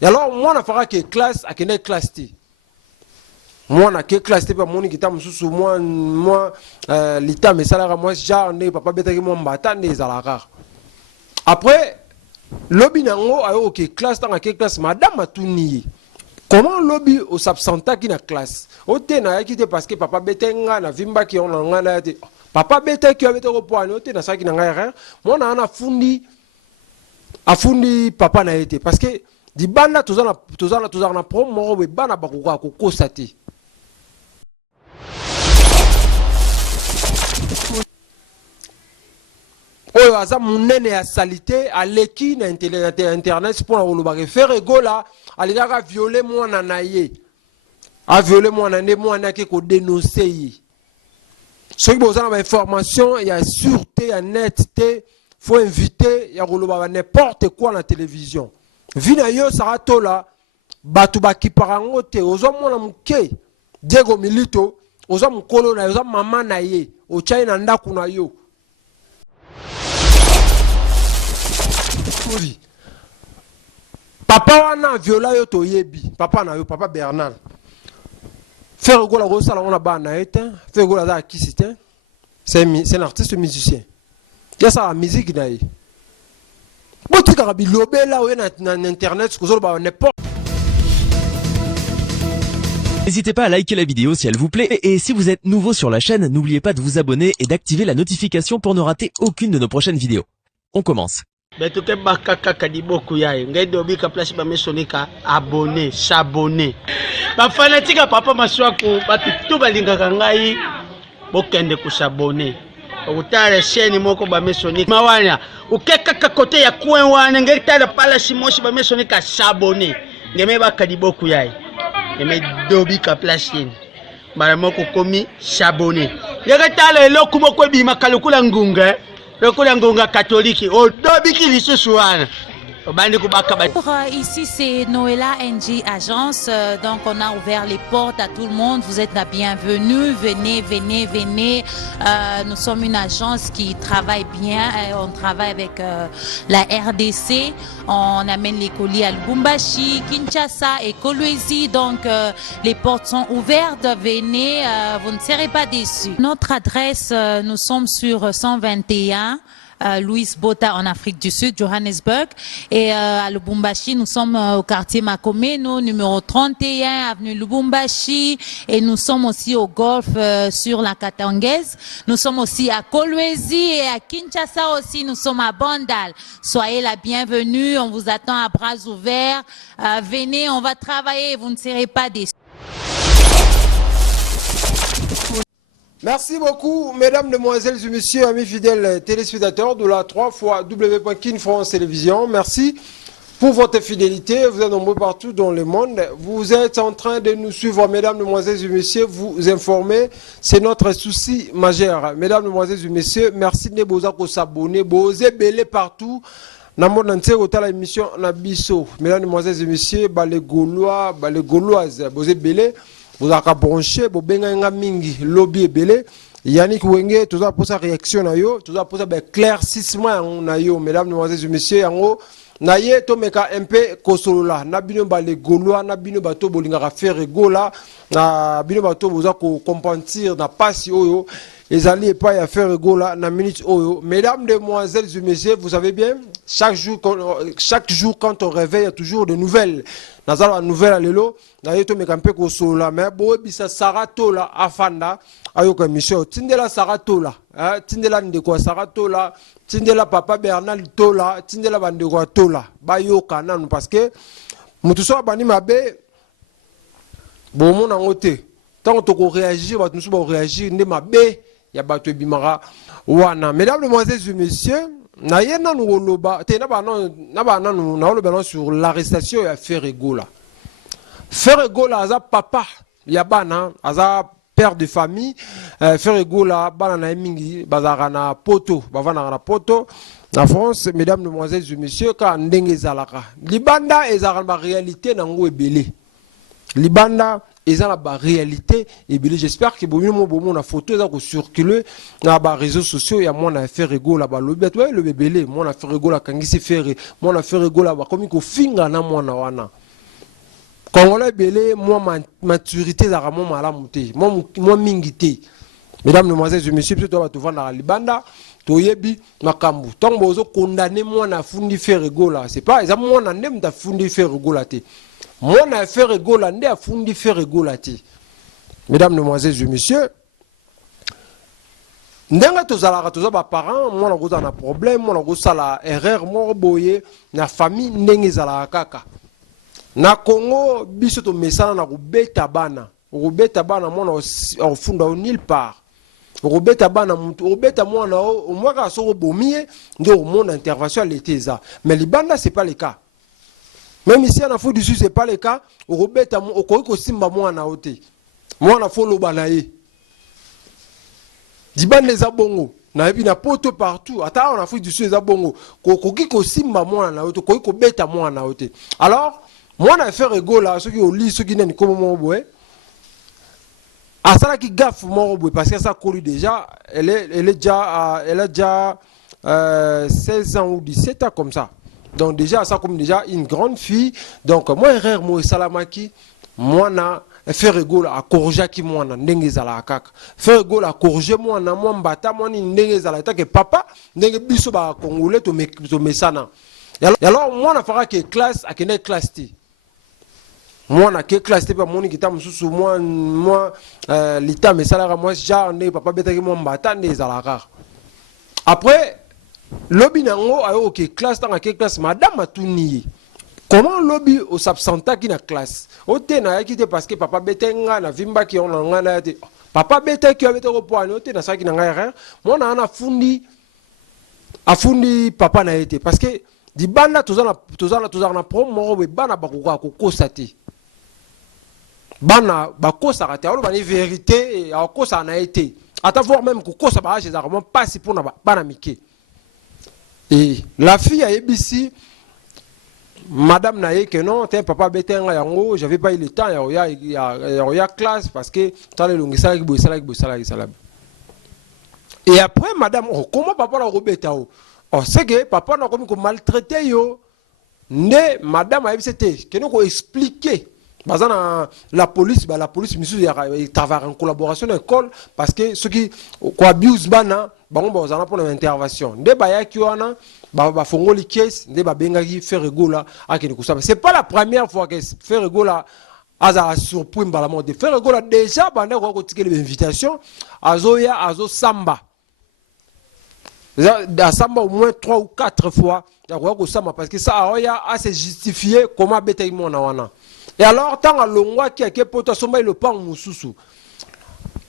Et alors moi na fera que classe à quelle classe ti moi na que classe ti pas moni kita mususu moi l'état mais ça là moi genre ne papa beta ki moi mbata ne zalaka après lobby nango ayo que classe dans quelle classe madame atuni comment lobby au s'absenta qui na classe o te na yaki te parce que papa beta nga na vimba ki on nga na te papa beta ki abeta ko poani o te na saki na nga moi na fundi afundi papa na été parce que di banda tozana na promo we bana bakuka ko kosati oyo aza munene ya salité aleki na internet pour oloba faire egola alika violer mwana na ye a violer mwana ne mwana ke ko dénoncer yi soki bozana ba information ya sûreté ya netté faut inviter ya koloba n'importe quoi na télévision vina yo saratola batu bakiparango te ozo mona muke Diego Milito ozo mukolo na ozo mama na ye o China ndaku na yo papa wana viola yo to yebi papa na yo papa Bernard faire gola go sala ona ba na ete faire gola za kisite c'est un artiste musicien ya sa musique na ye botika bilobela o na internet ko zo ba n'importe. N'hésitez pas à liker la vidéo si elle vous plaît et si vous êtes nouveau sur la chaîne, n'oubliez pas de vous abonner et d'activer la notification pour ne rater aucune de nos prochaines vidéos. On commence. Betuke bakaka kadiboku yae ngaido bika place ba mesonika abonner s'abonner ba fanatique papa maswako batu tout balingaka ngai bokende ku s'abonner utare chaîne moko ba mesonika mawana ukeka côté ya coin wana ngaitala pala simoshi ba mesonika s'abonner ngeme ba kadiboku yae ngeme dobika place yin bara moko komi s'abonner ngaitala eloko moko bima kalukula ngunga le catholique au dobiki lisusuana. Ici c'est Noëlla NG Agence, donc on a ouvert les portes à tout le monde, vous êtes la bienvenue, venez. Nous sommes une agence qui travaille bien, on travaille avec la RDC, on amène les colis à Lubumbashi, Kinshasa et Kolwezi, donc les portes sont ouvertes, venez, vous ne serez pas déçus. Notre adresse, nous sommes sur 121. Louis Bota en Afrique du Sud, Johannesburg, et à Lubumbashi, nous sommes au quartier Makomeno, numéro 31, avenue Lubumbashi, et nous sommes aussi au golf sur la Katangaise. Nous sommes aussi à Kolwezi et à Kinshasa aussi, nous sommes à Bandal. Soyez la bienvenue, on vous attend à bras ouverts. Venez, on va travailler, vous ne serez pas déçus. Merci beaucoup, mesdames, demoiselles et messieurs, amis fidèles téléspectateurs de la 3xW.Kin France Télévision. Merci pour votre fidélité. Vous êtes nombreux partout dans le monde. Vous êtes en train de nous suivre, mesdames, demoiselles et messieurs, vous informer. C'est notre souci majeur. Mesdames, demoiselles et messieurs, merci de vous s'abonner, vous belé partout. Dans le monde entier, autant l'émission Nabiso. Mesdames, demoiselles et messieurs, les Gaulois, les Gauloises, vous belé. Vous avez branché, vous avez mingi lobby ebele. Yannick Wenge, tout ça pour sa réaction na yo, tout ça pour ça éclaircissement na yo, mesdames, demoiselles et messieurs, yango na ye to meka un peu kosolola, na bino ba les Gaulois, na bino bato bolinga faire gola, na bino bato boza ko compentir na pasi oyo, les alliés pas à faire gola na minute oyo. Mesdames, demoiselles et messieurs, vous savez bien, chaque jour quand on réveille, il y a toujours de nouvelles. Nazala nouvelle à l'élo, na yeto mekampe ko sola mais bo bisa saratola afanda ayoka mission tindela saratola tindela ndeko saratola tindela papa Bernard tola tindela bandeko tola bayoka nanu parce que mutu so bani mabe bo mona ngote tant to ko réagir ba tusu ba réagir nde mabe ya bato bimara wana. Mesdames, demoiselles et messieurs, na yena ngoloba te na ba nanu na oloba sur l'arrestation ya Ferregola. Ferregola aza papa ya bana aza père de famille. Ferregola bana na mingi bazara na poto bavana na poto na France. Mesdames, demoiselles et messieurs, ka ndenge zalaka libanda ezara ba réalité na ngo ebele libanda ezala ba réalité ebele. J'espère que bomo na photo za ko circuler na ba réseaux sociaux ya mona Ferregola ba lobi to le bebele mona Ferregola kangisi fere mona Ferregola ba komi ko finga na mona wana Congolais belé moi maturité za ramo malamu te moi mingité. Mesdames, Mesdemoiselles et Messieurs, plutôt va te vendre à Libanda, Toyebi, Makambu. Tant que vous condamnez moi na fundi faire rigola, c'est pas ça moi na nem ta fundi faire rigola te. Moi na faire rigola ndé a fundi faire rigola te. Mesdames, Mesdemoiselles et Messieurs, ndenga tozalaka toza ba parents, moi na goza na problème, moi na goza la erreur, moi boye na famille ndenge zala kaka. Na Congo biso to mesana na kubeta bana. Kubeta bana moi na ofunda nulle part. Robeta bana mutu robeta mwana o mwaka so bomie ndo mon intervention à l'été ça mais libanda c'est pas le cas même ici en Afrique du Sud c'est pas le cas robeta okoki ko simba mwana ote mwana fo loba na ye dibane za bongo na yebi na poto partout ata en Afrique du Sud za bongo koki ko simba mwana na ote koki ko beta mwana ote alors mwana fait rigola ceux qui au lit ceux qui n'en comme mo boye. Ah, ça qui gaffe parce que ça couru déjà, elle a déjà 16 ans ou 17 ans comme ça. Donc déjà, ça comme déjà une grande fille. Donc moi, erreur, moi, salamaki, moi, na, faire rigolo à corriger qui moi, na, n'engue zala kaka. Faire rigolo à corriger moi, na, moi, mbata, moi, ni n'engue zala, que papa, n'engue biso ba congolais, to me sana. Et alors, moi, na fera que classe, à quelle classe ti. Moi na ke classe pas moni kita mususu moi l'état mais ça moi genre né papa beta ki moi mbata né zalaka après lobby nango ayo ke classe dans ke classe madame atuni comment lobby au s'absenta ki na classe o te na yakite parce que papa beta nga na vimba ki on nga na te papa beta ki beta ko poani o te na saki na nga erreur moi na fundi afundi papa na été parce que di banda tozana na promo be bana bakuka ko kosati bana bakosa rate alors bani vérité a kosa na été ata voir même ko kosa ba chez vraiment pas si pour na bana mike et la fille a ebisi madame na que non t'es papa betenga yango j'avais pas eu le temps ya classe parce que t'as le longi sala ki et après madame comment papa la robeta c'est que papa na comme ko maltraiter yo ne madame a ebisi que nous ko expliquer. La police il travaille en collaboration avec l'école parce que ceux qui abusent bana pour une intervention c'est pas la première fois que faire rigola a surpris de faire rigola déjà pendant qu'on l'invitation azo samba samba au moins 3 ou 4 fois parce que ça a se justifié comment bêter mon wana. Et alors, tant à l'ongwa qui a poto somba le pan mususu.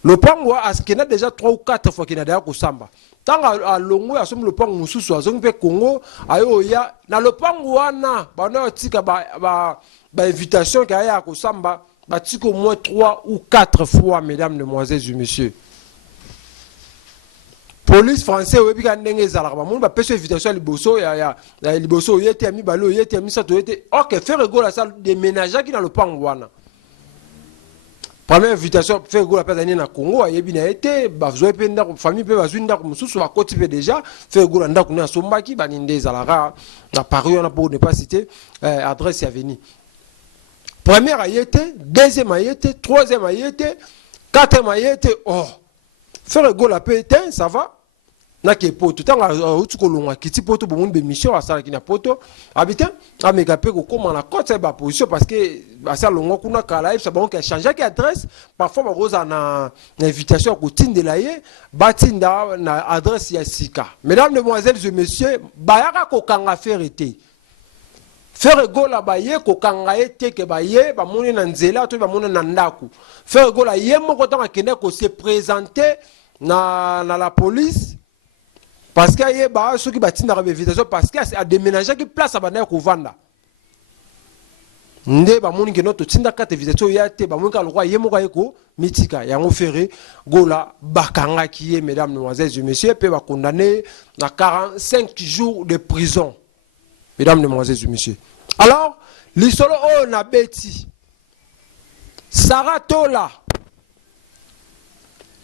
Le pan a ce qu'il a déjà 3 ou 4 fois qu'il a déjà samba. Tant à l'ongwa assume le pan mususu a zongpe Congo ayo ya na le pan wana bana tika ba invitation qui a samba ba tika au moins 3 ou 4 fois mesdames, demoiselles et messieurs. Police français oui bika ndenge zalaka ba mun ba peso invitation liboso ya liboso yete ami balo yete ami sato yete OK faire rigola ça déménager qui dans le pan wana première invitation faire rigola pas dans na Congo ayebi na été ba zo ependa famille pe ba zwinda ko mususu ba koti pe déjà faire rigola ndako na sombaki ba ninde zalaka na Paris on a pour ne pas citer adresse ya veni première ayete deuxième ayete troisième ayete quatrième ayete faire rigola pe éteint ça va na ke poto tanga utukolonga kiti poto bomun be mission asala kina poto habitant ameka pe ko koma na côté ba position parce que asa longo kuna kala ça bon que changer ki adresse parfois ba roza na invitation ko tindela ye batinda na adresse ya sika mesdames, demoiselles et messieurs bayaka ko kanga ferité faire gola baye ko kanga ete ke baye ba moni na nzela to ba moni na ndaku faire gola ye moko tanga kende ko se présenter na la police parce que y a ceux qui bâtissent dans l'invitation parce que a déménagé qui place à bana ko vanda nde ba moni ke noto tinda carte invitation ya te ba moni ka lokwa ye moko yeko mitika yango ferré gola bakanga qui est mesdames, demoiselles et messieurs peut ba condamner à 45 jours de prison mesdames, demoiselles et messieurs. Alors l'isolo na beti Sarah Tola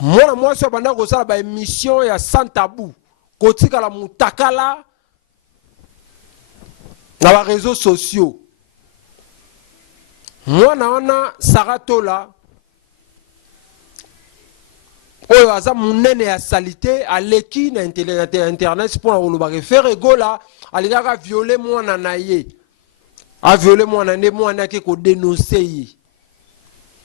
moi so banda ko sala ba émission ya sans tabou kotika la mutakala na ba réseaux sociaux mwana wana Saratola oyo aza munene ya salite aleki na internet pour oloba faire egola alingaka violer mwana na ye a violer mwana ne mwana ke ko dénoncer ye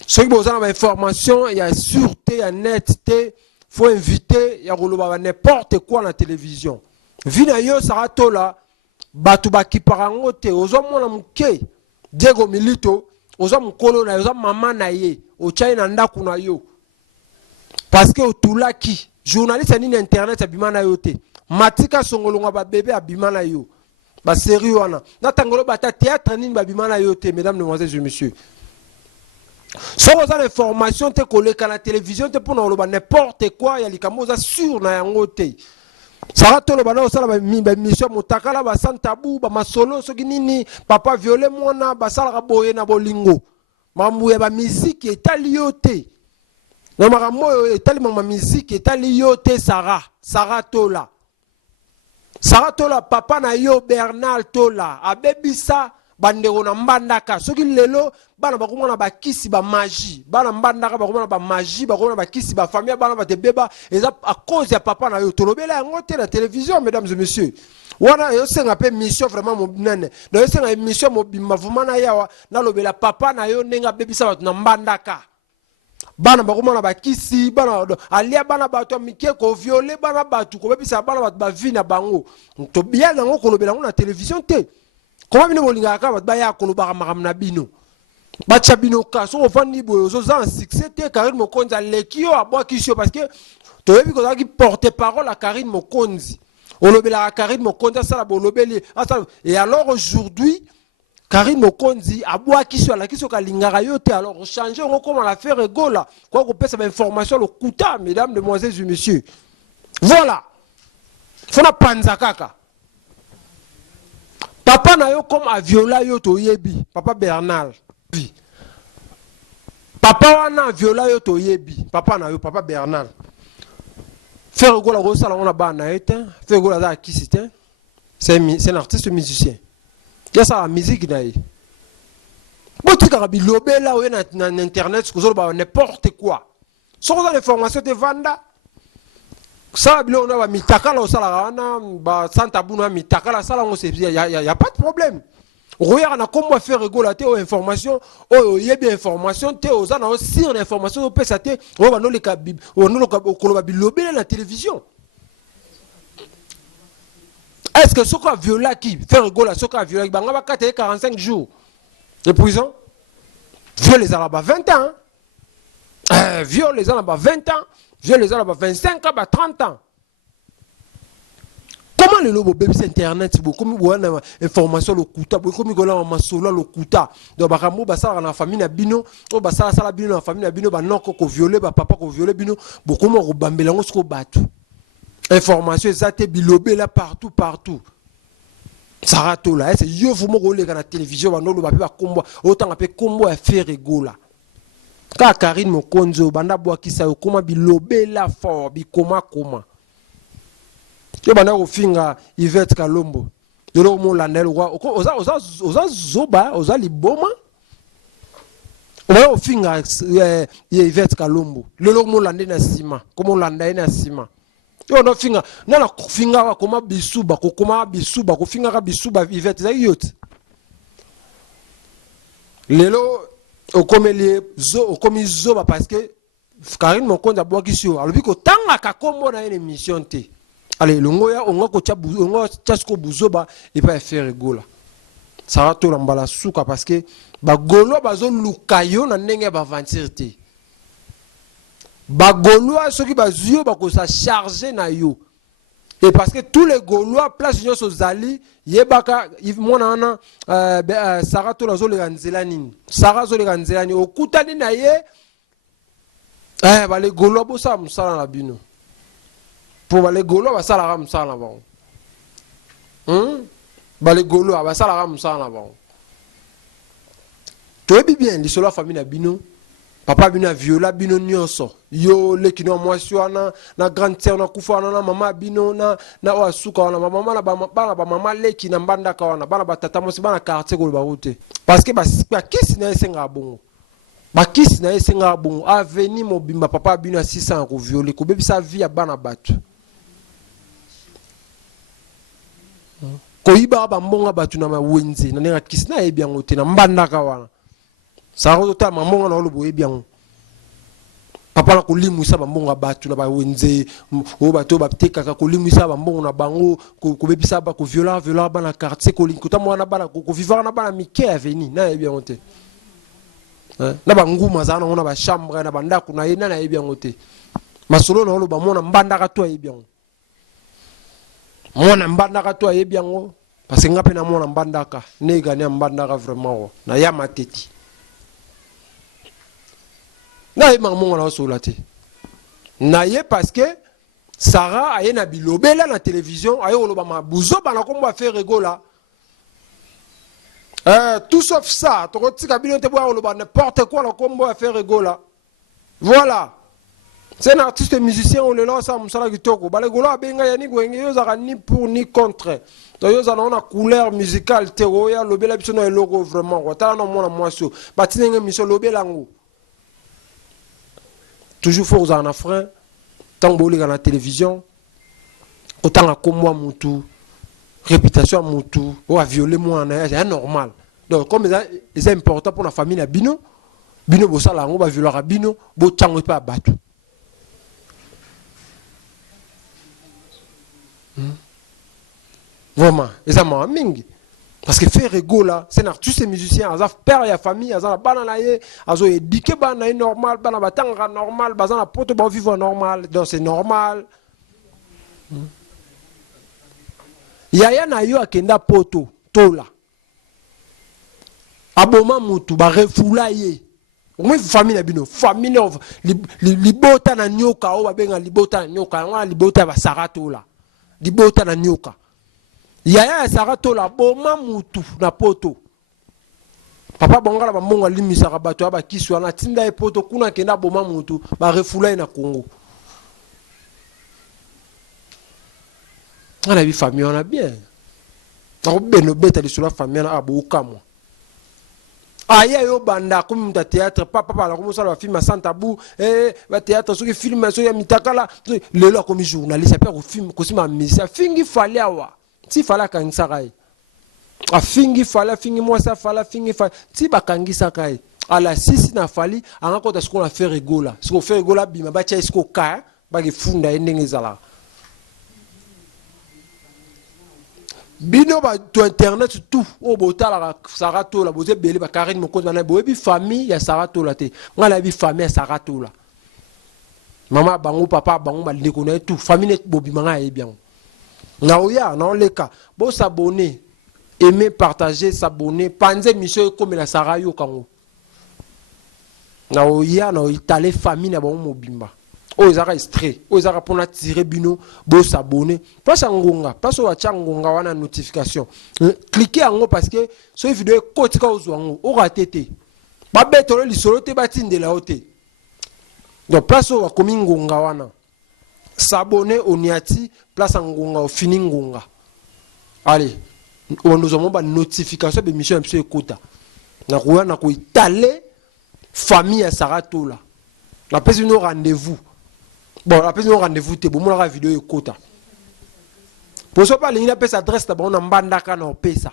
soki bozana ba information ya sûreté ya netteté faut inviter ya koloba n'importe quoi na télévision vina yo Saratola batu bakiparango te ozo mwana muke Diego Milito ozo mukolo na ozo mama na ye o chai na ndaku na yo parce que otulaki journaliste ni internet abimana yo te matika songolonga ba bébé abimana yo ba série wana na tangolo bata théâtre ni babimana yo te mesdames demoiselles et messieurs so vous avez l'information te koleka na télévision te pour na n'importe quoi ya likambo za sur na yango te Saratola bana osala ba mission motakala ba sans tabou ba masolo soki nini papa violer mwana ba sala boye na bolingo mambu ya ba musique etali yo te na makambo etali ma musique etali yo te Saratola papa na yo Bernard Tola abebisa bandeko na mbandaka soki lelo bana bakomona bakisi ba magie bana mbandaka bakomona ba magie bakomona bakisi ba famille bana batebeba eza à cause ya papa na yo tolobela yango te na télévision mesdames et messieurs wana yo senga pe mission vraiment monene na yo senga mission mobima vumana yawa na lobela papa na yo nenga bebisa batu na mbandaka bana bakomona bakisi bana alia bana batu mike ko violer bana batu ko bebisa bana batu ba vie na bango to bien nango ko lobela na télévision te. Comment bino bolinga ka ba ya koloba makamna bino bacha bino ka so ofandi boyo zo za succès te Karine Mokonzi lekio abwa kisio parce que to yebi ko ki porte parole à Karine Mokonzi olobela Karine Mokonzi ça la bolobeli et alors aujourd'hui Karine Mokonzi abwa kisio la kisio ka lingara yo te alors changer on comment la faire egola quoi ko pesa ba information le kuta mesdames demoiselles et messieurs voilà fona panza kaka. Papa na yo comme a viola yo to yebi papa Bernard papa wana viola yo to yebi papa na yo papa Bernard faire gola go sala on ba na été faire gola za kisite c'est un artiste musicien ya sa musique na yi botika ka bilobela o na internet ko zo ba n'importe quoi so ko l'information te vanda ça bilo na ba mitakala osala wana ba santa buna mitakala sala ngo c'est y a pas de problème regarde na comment faire rigoler aux informations oh y a bien information te ozana aussi une information au pesa te on va no le kabib on no ko koloba bilobela na télévision est-ce que ce qu'on a violé qui faire rigoler ce qu'on a violé banga ba 45 jours de prison viol les arabes 20 ans viol les arabes 20 ans je les ai là 25 ans, 30 ans. Comment le lobo bébé internet comme on information le kuta comme on a masolo le kuta donc bakambo basala na famille na bino o basala sala bino na famille na bino ba non ko violer ba papa ko violer bino beaucoup mo bambela ngo sko batu information ezate bilobe là partout Saratola c'est yo vous mo ko na télévision ba no lo ba pe ba kombo autant apé kombo à faire rigola. Ka Karine Mokonzi banda bwa kisa yo koma bilobela fort bikoma koma yo banda ko finga Yvette Kalombo yo mo landel wa oza zoba oza liboma o finga Yvette Kalombo lelo mo lande na sima komo landa na sima yo no finga na finga wa koma bisuba ko finga ka bisuba Yvette za yote lelo okomi zoba parce que Karine Mokonzi abwa kisio alobi ko tanga ka kombo na une émission te allez longo ya onga ko chasko buzoba et pas faire rigola Saratola mbala suka parce que ba golo bazo lukayo na ndenge ba aventure te ba golo soki bazio ba ko sa charger na yo et parce que tous les Gaulois place yo sozali yebaka mona na Saratola zo le ganzelani Sara zo le ganzelani okutani na ye ba les Gaulois bo sa musala na bino pour ba les Gaulois ba sala ga musala na bon ba les Gaulois ba sala ga musala na bon to ebi bien li solo famille na bino papa bino viola bino nyonso yo lekino mwasi wana na grande sœur na kufa wana na mama bino na wasuka wana mama na ba mama leki na mbandaka wana bana batata mosi bana quartier ko ba route parce que ba kisi na esenga bongo ba kisi na esenga bongo aveni mobimba papa bino 600 ko violer ko bebisa vie ya bana batu ko iba ba mbonga batu na mawenze na nenga kisi na ebiango te na mbandaka wana Saro ta mamonga na olobo ebiango. Papa la kolimwisa bambonga batu na ba wenze o bato ba tekaka kolimwisa bambongo na bango ko bebisa ba ko viola ba na quartier ko linkota mwana bana ko vivre na bana mike aveni na ebiango te. Na banguma za na ba chambre na bandako na yena na ebiango te. Masolo na oloba mona mbandaka to ebiango. Mona mbandaka to ebiango parce que ngape na mona mbandaka nega ne mbandaka vraiment na ya mateti. Na ye maman na solate. Na ye parce que Sarah a na bilobela na télévision ayo loba mabuzo bana ko mba faire rigola. Tout sauf ça, to tika bilon te boa loba n'importe quoi la combo à faire rigola. Voilà. C'est un artiste musicien on le lance à musala kitoko. Ba rigola benga yani gwenge yo zaka ni pour ni contre. Donc yo zana na couleur musicale tero ya lobela biso na logo vraiment. Wata na mona mwaso. Ba tinenge miso lobela ngo. Toujours fort aux en frein, tant que dans la télévision, autant à comme moi moutou, réputation moutou, ou à violer moi c'est normal. Donc comme c'est important pour la famille la bino bossa la on va violer à bino, bo tchango pas battu. Vraiment, et ça m'a mingi. Parce que faire rigolo là, c'est un artiste musicien, azaf père et famille, azaf bananaye, azo éduqué banaye normal, banabatanga normal, bazana poto ba vivre normal, donc c'est normal. Yaya na yo akenda poto tola. Aboma mutu ba refula ye. Omo famille na bino, famille libota na nyoka o ba benga libota na nyoka, ngwa libota ba sarato la. Libota na nyoka. Yaya sarato la boma mutu na poto. Papa bongala ba monga limisa ka bato aba kiswa na tinda e poto kuna kenda boma mutu ba refula na Congo. On a vu famille on a bien. On beno beta de sur la famille na abo kamwa. Aya yo banda comme ta théâtre papa la comme ça la film sans tabou va théâtre sur film sur ya mitakala le là comme journaliste après au film ko sima misa fingi fallait awa. Si fala kangisa kai a fingi fala fingi moi ça fala fingi fala si ba kangisa kai ala sisi na fali anga ko ta ce qu'on a fait rigola ce qu'on fait rigola bima ba tia isko ka ba ke funda endenge zala bino ba to internet tout o botala sarato la boze bele ba karine mo ko na bo bi famille ya sarato la te ngala bi famille ya sarato la mama bango papa bango ba ndeko na tout famille bobi manga e bien. Naoya, non les cas. Bon s'abonner, aimer, partager, s'abonner. Panze mission comme la Sarayo Kango. Naoya, non Italie famille na bon mobimba. Oh ils arrêtent extrait. Oh ils arrêtent pour tirer bino. Bon s'abonner. Place en gonga. Place au changonga wana notification. Cliquez en haut parce que ce vidéo côté ka ozuango. O ratété. Ba betolo li solo te batinde la hote. Donc place au komingonga wana. S'abonner au Niati, place en Gonga, au fini Gonga. Allez, on nous avons une notification de mission M. Kota. Nous avons étalé famille à Saratola. La personne nous rendez-vous. Bon, la personne nous rendez-vous, tu bon, la vidéo Kota. Pour ça, il y a une adresse d'abord, on a bandaka na pesa.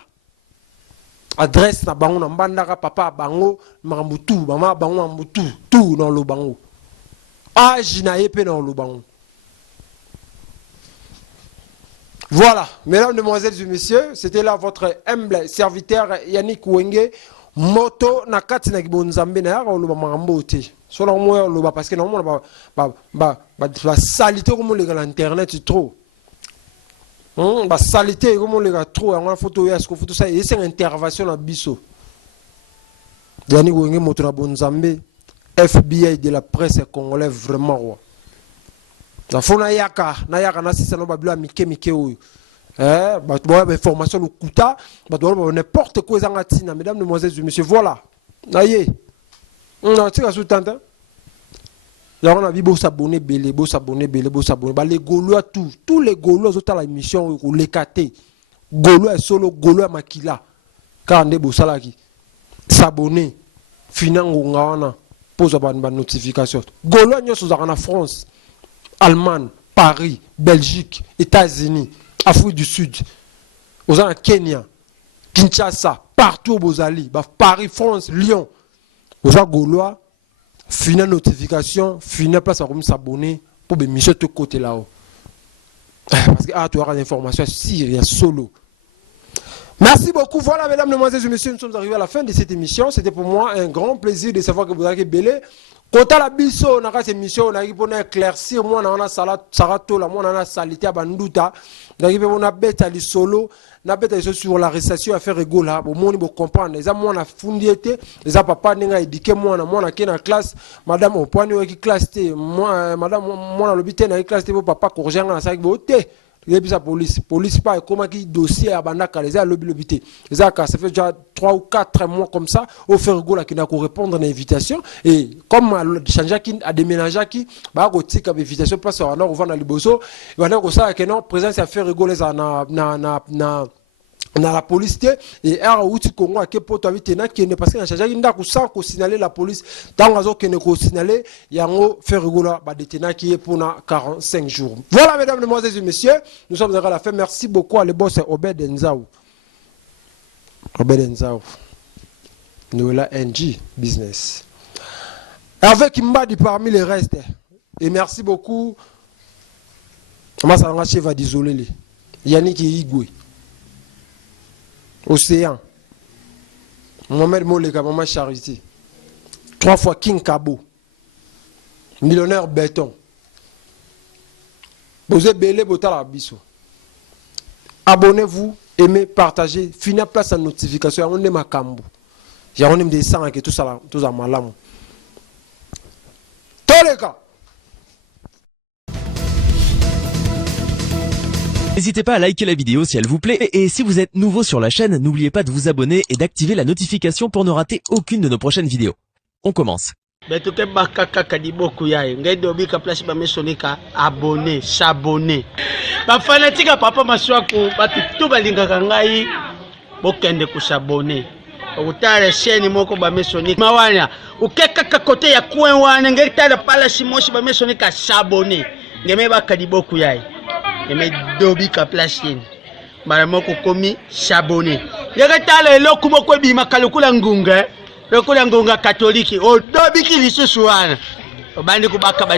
Adresse d'abord, on a bandaka papa bango, mambutu, maman bango mambutu, tout dans le bango. Ah, j'naie pas dans le bango. Voilà, mesdames, demoiselles et messieurs, c'était là votre humble serviteur Yannick Wenge. Moto na kati na kibonzambe na yaka oloba makambo te. Solo mo oloba parce que normalement ba salité comme les gars internet trop. Ba salité comme les gars trop en photo ya ce photo ça et c'est une intervention na biso. Yannick Wenge moto na bonzambe FBI de la presse congolaise vraiment roi. Na fona yaka na sisa no babilo mike oyo ba ba formation le kuta ba do n'importe quoi zanga tina mesdames demoiselles et messieurs voilà na ye on a tika sous tanta on a vu beau s'abonner, belé, beau s'abonner, belé, beau s'abonner. Bah les Gaulois tous les Gaulois ont la émission ou les catés. Gaulois solo, Gaulois makila. Car on est beau salaki. S'abonner, finango ngana, pose ban notification. Gaulois n'y sont en France, Allemagne, Paris, Belgique, États-Unis, Afrique du Sud, aux en Kenya, Kinshasa, partout au Bozali, Paris, France, Lyon, aux en Gaulois. Finale notification, finale place à s'abonner pour me mettre de côté là-haut. Parce que tu auras l'information si il y a solo. Merci beaucoup. Voilà, mesdames, mesdemoiselles et messieurs, nous sommes arrivés à la fin de cette émission. C'était pour moi un grand plaisir de savoir que vous avez belé. Quand à la biso, on a cette émission, on a répondu à éclaircir. Moi, on a sarato, moi, on a salité à Bandouta. On a bête à solo. On a bête sur l'arrestation à faire rigolo. Au moins, on comprendre. Les amis, on a fondé, les amis, papa, on a éduqué, moi, on a qui dans la classe. Madame, au point de vue classe, moi, madame, moi, on a l'hôpital, on a classe, papa, corrigé, on a ça, la police pas comment qui dossier à Bandaka les a l'hôpital ça fait déjà 3 ou 4 mois comme ça au faire gola qui n'a qu'à répondre à l'invitation et comme changer qui a déménagé qui ba ko tika invitation place on a revendre à liboso va na ko ça que non présence à faire rigoler ça na la police et a outil Congo à poto avitena qui ne parce que changer qui n'a ko sans ko signaler la police dans ngazo qui ne ko signaler yango faire rigola ba détena qui est pour 45 jours. Voilà mesdames, mesdemoiselles et messieurs, nous sommes arrivés à la fin. Merci beaucoup à le boss Obed Nzao. Nola NG Business. Avec Mbadi parmi les restes. Et merci beaucoup. Comment ça va désolé. Yannick Igwe. Océan. Mohamed Moleka, Maman Charité. 3 fois King Kabo. Millionnaire béton. Vous êtes belé, botala biso. Abonnez-vous, aimez, partagez, finissez place à notification. On est ma cambo. J'ai on des sangs et tout ça, tout ça malam. Tous les cas. N'hésitez pas à liker la vidéo si elle vous plaît et si vous êtes nouveau sur la chaîne, n'oubliez pas de vous abonner et d'activer la notification pour ne rater aucune de nos prochaines vidéos. On commence. Betuke bakaka kadiboku yae ngaido bika place ba mesonika abonner s'abonner ba fanatique papa maswako batu tout balingaka ngai bokende ku s'abonner utare chaîne moko ba mesonika mawana ukeka côté ya coin wana ngeta pala simoshi ba mesonika s'abonner ngeme ba kadiboku yae ngeme dobika place yin mara moko komi s'abonner ngeta lelo kumoko bima kalukula ngunga le ngonga catholique o dobiki lisusu wana obandi kubaka